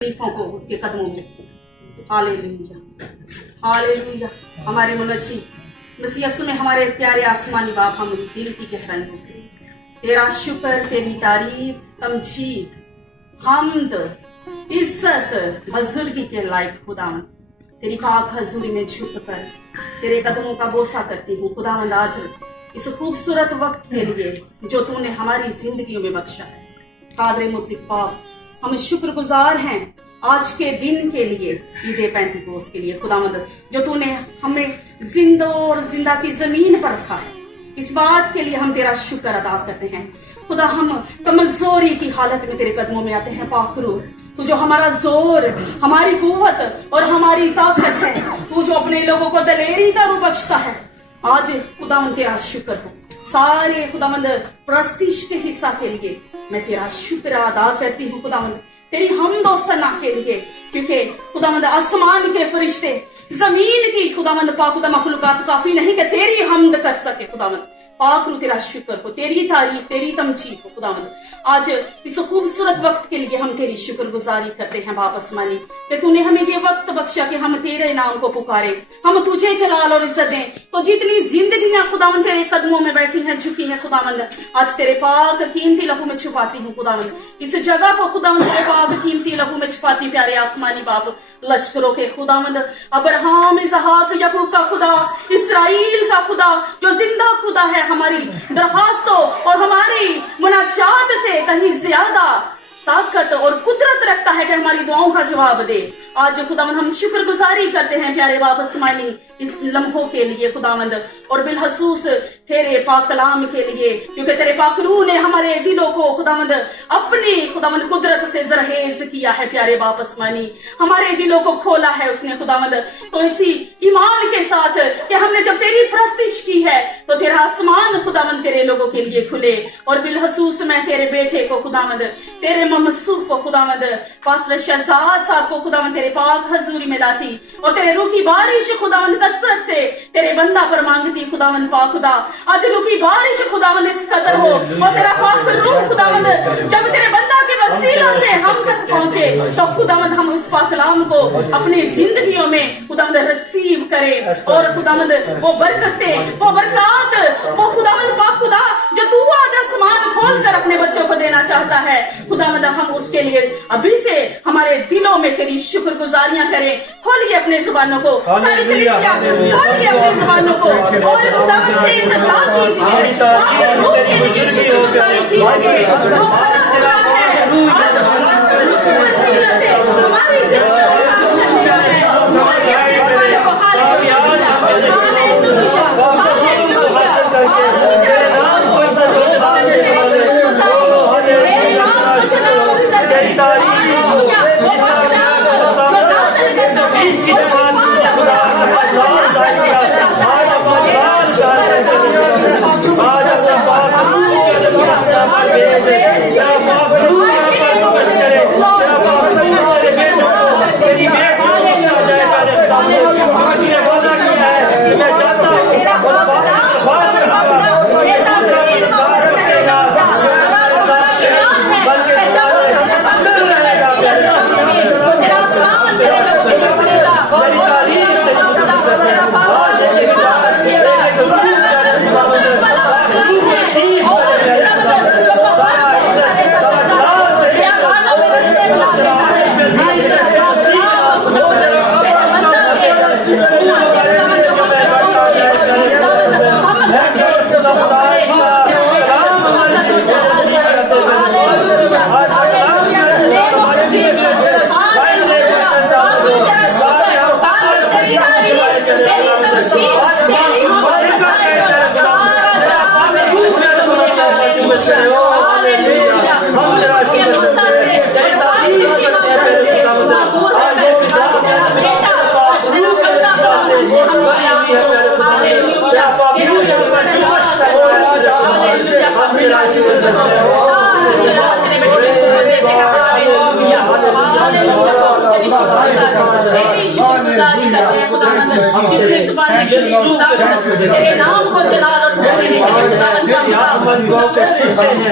तकलीफों को उसके कदमों में। Hallelujah, hallelujah. हमारे मुनज्जी मसीह यीशु में हमारे प्यारे आसमानी बाप, हम दिल की गहराइयों से तेरा शुक्र, तेरी तारीफ, तमजीद, हम्द, इज्जत, बुजुर्गी के लायक खुदावन, तेरी पाक हजूरी में झुककर तेरे कदमों का बोसा करती हूँ खुदावंद। आज इस खूबसूरत वक्त के लिए जो तूने हमारी जिंदगियों में बख्शा है, कादरे मुतलिक पाक, हम शुक्रगुजार हैं आज के दिन के लिए, ईद पेंतिकोस्त के लिए खुदावंद, जो तूने हमें जिंदा और जिंदा की जमीन पर रखा है। इस बात के लिए हम तेरा शुक्र अदा करते हैं खुदा। हम कमजोरी की हालत में तेरे कदमों में आते हैं पाकरू, तू जो हमारा जोर, हमारी कुव्वत और हमारी ताकत है, तू जो अपने लोगों को दलेरी का रूप बख्शता है, आज खुदावंद तेरा शुक्र हो। सारे खुदावंद प्रस्तिश के हिस्सा के लिए मैं तेरा शुक्र अदा करती हूँ खुदावंद, तेरी हमदो सना के लिए, क्योंकि खुदावंद आसमान के फरिश्ते, जमीन की खुदावंद पाखुदा मखलूकात काफी नहीं कि तेरी हमद कर सके खुदावंद। पाकरू तेरा शुक्र हो, तेरी तारीफ, तेरी तमजीद हो खुदावंद। आज इस खूबसूरत वक्त के लिए हम तेरी शुक्रगुजारी करते हैं बाप आसमानी, कि तूने हमें ये वक्त बख्शा कि हम तेरे नाम को पुकारे, हम तुझे जलाल और इज्जत दें। तो जितनी जिंदगियां खुदावंद तेरे कदमों में बैठी हैं, झुकी हैं खुदावंद, आज तेरे पाक कीमती लहू में छुपाती हूँ खुदावंद। इस जगह को खुदावंद तेरे पाक कीमती लहू में छुपाती, प्यारे आसमानी बाप, लश्करों के खुदावंद, अब्राहम, इसहाक, याकूब का खुदा, इसराइल का खुदा, जो जिंदा खुदा है, हमारी दरखास्तों और हमारी मुनाजात से कहीं ज्यादा ताकत और कुदरत रखता है कि हमारी दुआओं का जवाब दे। आज खुदावंद हम शुक्रगुजारी करते हैं प्यारे बाप आसमानी इस लम्हों के लिए खुदावंद, और बिलखसूस तेरे पाक कलाम के लिए, क्योंकि तेरे पाक रूह ने हमारे दिलों को खुदावंद अपनी खुदावंद कुदरत से जरहेज किया है। प्यारे बाप आसमानी, हमारे दिलों को खोला है उसने खुदावंद। तो इसी ईमान के साथ कि हमने जब तेरी प्रस्तिश की है, तो तेरा आसमान खुदावंद तेरे लोगों के लिए खुले। और बिलखसूस मैं तेरे बेटे को खुदावंद, तेरे ममसूफ को खुदावंद, पास्टर शहजाद साहब को खुदावंद तेरे पाक हजूरी में लाती, और तेरे रूह की बारिश खुदावंद कसरत से तेरे बंदा पर मांगती खुदावंद पाक खुदा। आज रूह की बारिश खुदावंद इस कदर हो, और तेरा पाक रूह खुदावंद जब तेरे बंदा के वसीला से हम तक पहुंचे, तो खुदावंद हम उस पाक कलाम को अपनी जिंदगियों में खुदावंद रिसीव करें, और खुदावंद वो बरकतें, वो बरकत, वो खुदावंद पाक खुदा जो तू आज आसमान खोल कर अपने बच्चों को देना चाहता है खुदावंद, हम उसके लिए अभी से हमारे दिलों में तेरी शुक्रगुजारियां करें। खोलिए अपने जुबानों को, सारी कलीसिया खोलिए अपनी जुबानों को, और खुदावंद से इंतजार कीजिए, आपके रूह के लिए शुक्रगुजारी कीजिए। वो खुदा खुदा है, आज वसीला से हमारी जिंदगी को काम करने वाला है। खोलिए अपनी जुबानों को, हालेलुया, हालेलुया, तेरे नाम को जलाल और देने के लिए खुदावंद का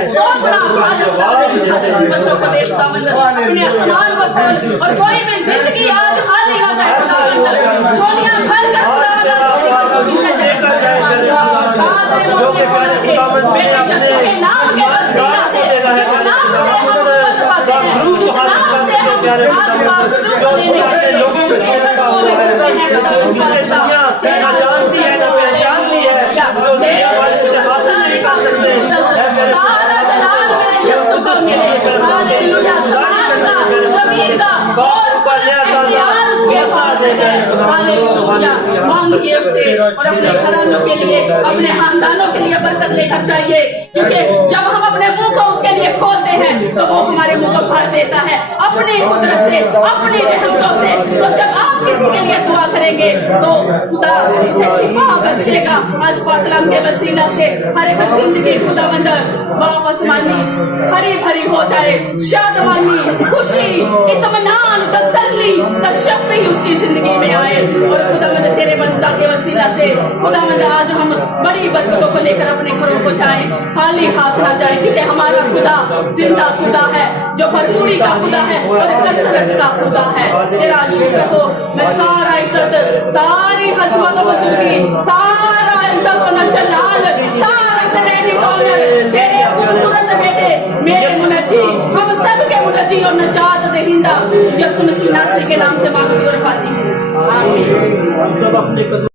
100 गुना बच्चों को दे खुदावंद, अपने आसमान को खोल और कोई भी जिंदगी आज खाली ना जाए खुदावंद, झोलियां भर कर खुदावंद से जाए बेटे यीशु के नाम के वसीला से, जिस नाम से हम पद पाते हैं, जिस नाम से हम आत्मा रूप लेने के लिए उसके कदमों में चलते हैं खुदावंद, तेरा जानती है ना पहचानती है, सारा जलाल मेरे यीशु को मिले, हालेलुया, समान का, ज़मीन का और इख्तियार उसके पास है, हालेलुया। मांगिए उससे और अपने घरानों के लिए, अपने खानदानों के लिए बरकत लेकर चाहिए, क्योंकि जब हम अपने मुंह को उसके लिए खोलते हैं तो वो हमारे मुंह को भर देता है अपनी कुदरत से, अपनी रहमतों से। तो जब आप किसी के लिए दुआ करेंगे तो खुदा उसे शिफा बख्शेगा। आज पाकलाम के वसीला से हर एक जिंदगी खुदावंद वापस मानी हरी भरी हो जाए, शादमानी, खुशी, इत्मीनान, तसल्ली, तशफ़ी उसकी जिंदगी में आए। और खुदावंद तेरे बंदा के वसीला से खुदावंद आज हम बड़ी बरकतों को लेकर अपने घरों को जाएं, खाली हाथ ना जाएं, क्योंकि हमारा खुदा जिंदा खुदा है, जो भरपूरी का खुदा है और कसरत का खुदा है। तेरा शुक्र हो। मैं सारा इज्जत, सारी हशमत और बुजुर्गी, सारा इज्जत और नजलाल, सारा क्रेडिट ऑनर तेरे खूबसूरत बेटे मेरे मुनज्जी, हम सब के मुनज्जी और नजात दहिंदा यीशु मसीह नासरी के नाम से मांगती और पाती हूँ, आमीन।